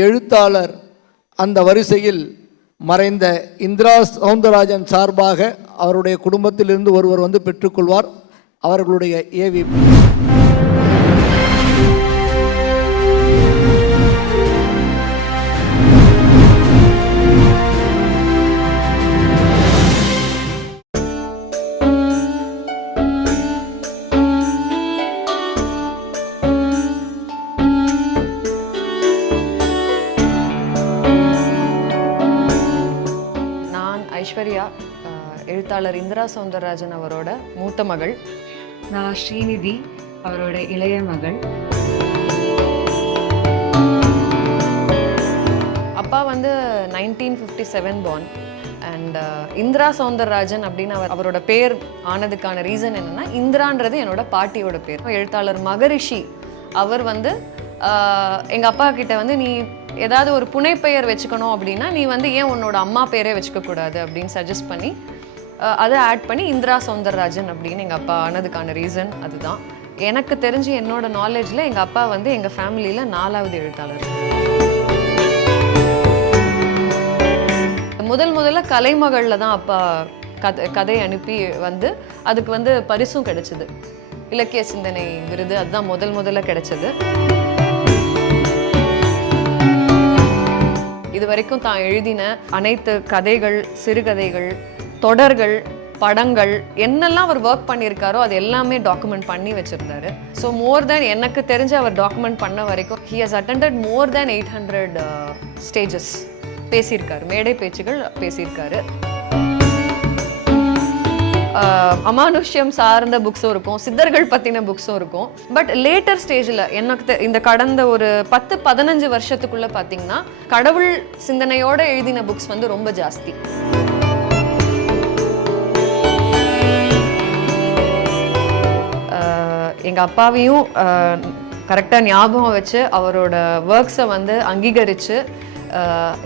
எழுத்தாளர் அந்த வரிசையில் மறைந்த இந்திரா சௌந்தரராஜன் சார்பாக அவருடைய குடும்பத்திலிருந்து ஒருவர் வந்து பெற்றுக்கொள்வார். அவர்களுடைய ஏவிபி. ஐஸ்வர்யா, எழுத்தாளர் இந்திரா சௌந்தரராஜன் அவரோட மூத்த மகள். நான் ஸ்ரீநிதி, அவரோட இளைய மகள். அப்பா வந்து 1957 born அண்ட் இந்திரா சௌந்தரராஜன் அப்படின்னு அவரோட பேர் ஆனதுக்கான ரீசன் என்னன்னா, இந்திரான்றது என்னோட பாட்டியோட பேர். எழுத்தாளர் மகரிஷி அவர் வந்து எங்கள் அப்பா கிட்ட வந்து, நீ ஏதாவது ஒரு புனைப்பெயர் வச்சுக்கணும் அப்படின்னா நீ வந்து ஏன் உன்னோட அம்மா பேரே வச்சுக்கக்கூடாது அப்படின்னு சஜஸ்ட் பண்ணி அதை ஆட் பண்ணி இந்திரா சௌந்தரராஜன் அப்படின்னு எங்கள் அப்பா ஆனதுக்கான ரீசன் அதுதான். எனக்கு தெரிஞ்சு என்னோட நாலேஜில் எங்கள் அப்பா வந்து எங்கள் ஃபேமிலியில் 4வது எழுத்தாளர். முதல்ல கலைமகளில் தான் அப்பா கதை அனுப்பி வந்து அதுக்கு வந்து பரிசும் கிடைச்சிது. இலக்கிய சிந்தனை விருது அதுதான் முதல்ல கிடைச்சது. இது வரைக்கும் தான் எழுதின அனைத்து கதைகள், சிறுகதைகள், தொடர்கள், படங்கள் என்னெல்லாம் அவர் ஒர்க் பண்ணியிருக்காரோ அது எல்லாமே டாக்குமெண்ட் பண்ணி வச்சுருந்தாரு. ஸோ மோர் தேன் எனக்கு தெரிஞ்சு அவர் டாக்குமெண்ட் பண்ண வரைக்கும் he has attended more than 800 stages பேசியிருக்காரு, மேடை பேச்சுகள் பேசியிருக்காரு. அமானுஷ்யம் சார்ந்த புக்ஸும் இருக்கும், சித்தர்கள் பற்றின புக்ஸும் இருக்கும். பட் லேட்டர் ஸ்டேஜில் எனக்கு இந்த கடந்த ஒரு 10-15 வருஷத்துக்குள்ளே பார்த்தீங்கன்னா கடவுள் சிந்தனையோடு எழுதின புக்ஸ் வந்து ரொம்ப ஜாஸ்தி. எங்கள் அப்பாவையும் கரெக்டாக ஞாபகம் வச்சு அவரோட ஒர்க்ஸை வந்து அங்கீகரித்து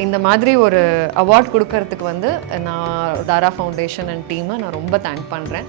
இந்த மாதிரி ஒரு அவார்ட் கொடுக்கறதுக்கு வந்து நான் தாரா ஃபவுண்டேஷன் அண்ட் டீமை நான் ரொம்ப தேங்க் பண்ணுறேன்.